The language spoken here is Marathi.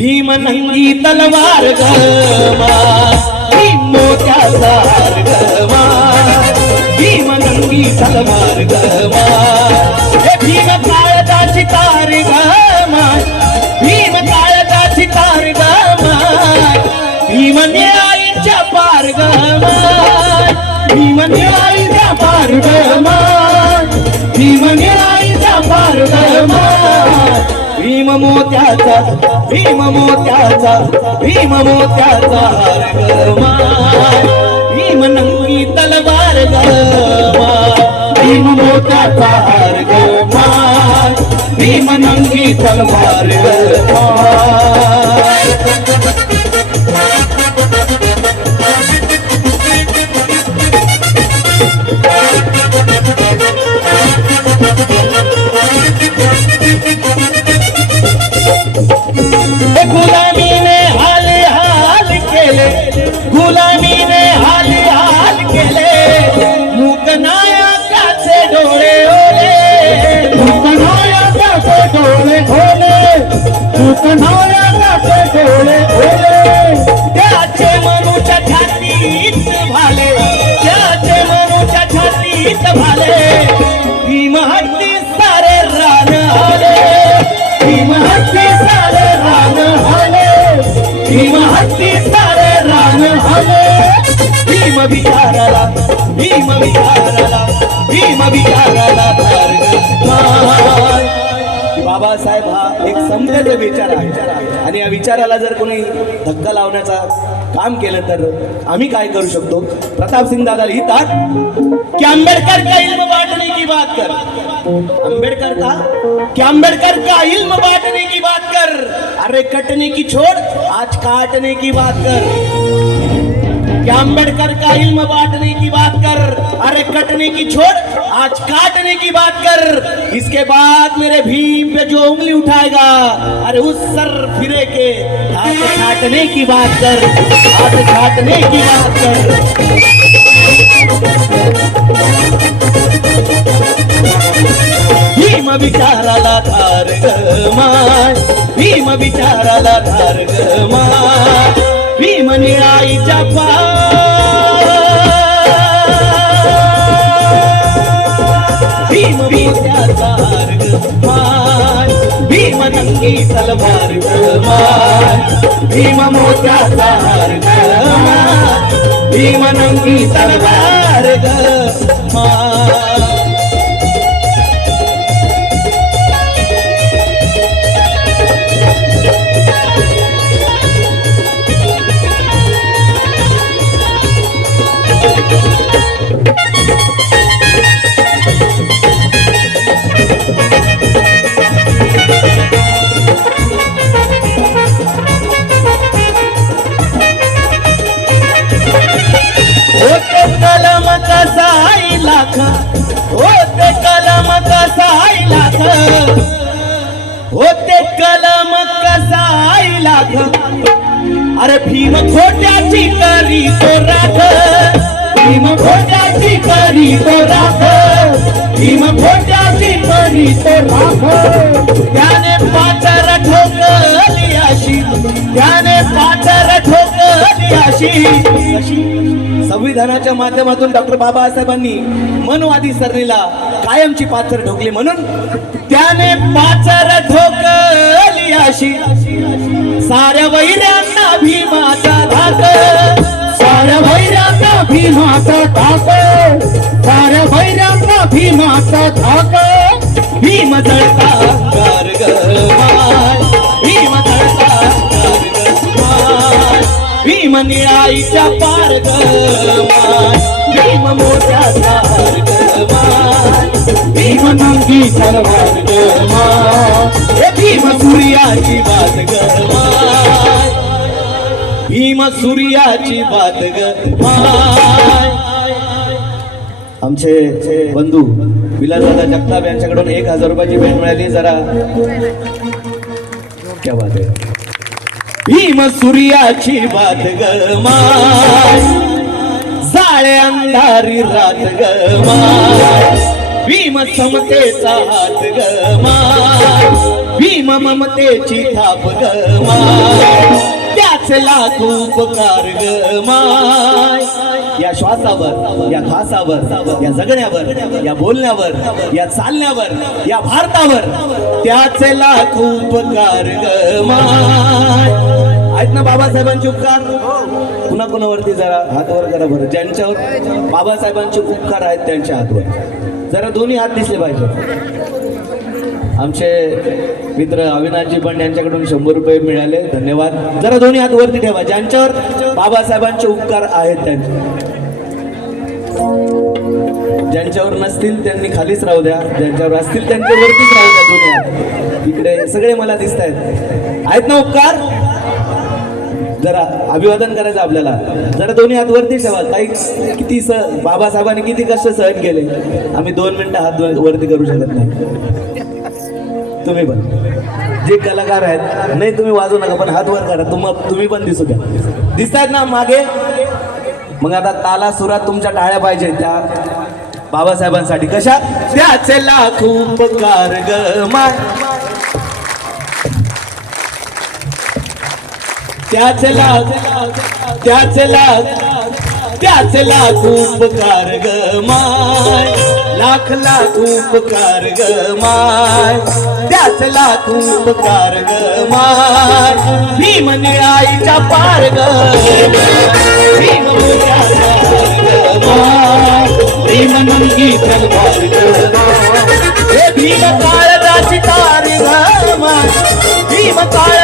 भीम नंगी तलवार गमा, भीम मोत्याचा हार गमा, भीम नंगी तलवार गमा, हे भीम काळजाची तार गमा, भीम काळजाची तार गमा, भीम न्यायीच्या पार गमा, भीम न्यायीच्या पार गमा, भीम न्यायीच्या पार गमा, भीम मोत्याचा, भीम मोत्याचा, भीम मोत्याचा हार गमा, भीम नंगी तलवार गमा, भीम मोत्याचा हार गमा, भीम नंगी तलवार गमा. गुलामीने हाल हाल केले, गुलामीने हाल हाल केले, मूकनायकाचे डोळे ओले, मूकनायकाचे डोळे ओले, मूकनायकाचे डोळे ओले, त्याचे मनुच्या छातीत भाले, त्याचे मनुच्या छातीत भाले, भीम हत्ती सारे रान आले, भीम हत्ती सारे रान आले, भीम हत्ती सारे रान आले, भीम विचाराला, भीम विचाराला, भीम विचाराला मार. बाबासाहेब हा एक समतेचा विचार आहे आणि या विचाराला जर कोणी धक्का लावण्याचा काम केलं तर आम्ही काय करू शकतो. प्रताप सिंग दादा लिहितात की आंबेडकर का इल्म बांटने की बात कर, अंबेडकर का कि अंबेडकर का इल्म बांटने की बात कर, अरे कटने की छोड़ आज काटने की बात कर. कि अंबेडकर का इल्म बांटने की बात कर, अरे कटने की छोड़ आज काटने की बात कर. इसके बाद मेरे भीम पे जो उंगली उठाएगा, अरे उस सर फिरे के हाथ काटने की बात कर, हाथ काटने की बात कर. भीम विचाराला धार गमाय, भीम विचाराला धार गमाय, भीम न्यायीच्या पार, भीम मोत्याचा हार गमाय, भीम नंगी तलवार गमाय, भीम मोत्याचा हार गमाय, भीम नंगी तलवार गमाय. होते कलम कसाई लाख, होते कलम कसाई लाख, होते कलम कसाई लाख, अरे भीम खोट्याची करी तो राख, भीम खोट्याची करी तो राख, भीम खोट्याची करी तो राख. त्याने पाचार ठोकली अशी, त्याने पाचार ठोकली अशी. संविधानाच्या माध्यमातून डॉक्टर बाबासाहेबांनी मनवादी सरणीला कायमची पाचर ठोकली म्हणून त्याने पाचर ठोकली अशी. साऱ्या वैऱ्यांना भीमाचा धाक, साऱ्या वैऱ्यांना भीमाचा धाक, साऱ्या वैऱ्यांना भीमाचा धाक. भीम जळता अंगार गमाय, भीम जळता अंगार गमाय, भीम न्यायीच्या पार गमाय, भीम मोत्याचा हार गमाय, भीम नंगी तलवार गमाय, हे भीम सूर्याची बात गमाय, भीम सूर्याची बात गमाय. आमचे बंधू विलासदादा जगताप यांच्याकडून 1000 रुपयाची भेट मिळाली. जरा क्या बात आहे. भीम सूर्याची बात गमाय, जाळे अंधारी रात गमाय, भीम समतेचा हात गमाय, भीम भीम ममतेची थाप ग माय, त्याच लाख उपकार ग माय. या श्वासावर, या घासावर, या जगण्यावर, या बोलण्यावर, या चालण्यावर, या भारतावर त्याच लाख उपकार ग माय. आहेत ना बाबासाहेबांचे उपकार? पुन्हा कोणावरती जरा हातवर करा बरं. ज्यांच्यावर बाबासाहेबांचे उपकार आहेत त्यांच्या हातवर जरा दोन्ही हात दिसले पाहिजे. आमचे मित्र अविनाशजी पण यांच्याकडून 100 रुपये मिळाले, धन्यवाद. जरा दोन्ही हात वरती ठेवा ज्यांच्यावर बाबासाहेबांचे उपकार आहेत त्यांचे. ज्यांच्यावर नसतील त्यांनी खालीच राहू द्या, ज्यांच्यावर असतील त्यांच्या वरतीच राहू द्या दोन्ही हात. इकडे सगळे मला दिसत आहेत ना उपकार. जरा अभिवादन करायचं आपल्याला. जरा दोन्ही हात वरती ठेवा. काही किती बाबासाहेबांनी किती कष्ट सहन केले, आम्ही 2 मिनिटं हात वरती करू शकत नाही. तुम्ही पण जे कलाकार आहेत, नाही तुम्ही वाजू नका पण हात वर करा. तुम्ही पण दिसू द्या. दिसतायत ना मागे? मग आता ताला सुरात तुमच्या टाळ्या पाहिजे त्या बाबासाहेबांसाठी. कशा? त्याचे लाख उपकार ग माय, त्याचे लाख उपकार ग माय, लाख लाख उपकार ग माय, त्याचे लाख उपकार ग माय. भीम निळाईच्या पार ग, भीम भीम नंगी तलवार ग, हे भीम काळजाची तार ग माय, भीम काळ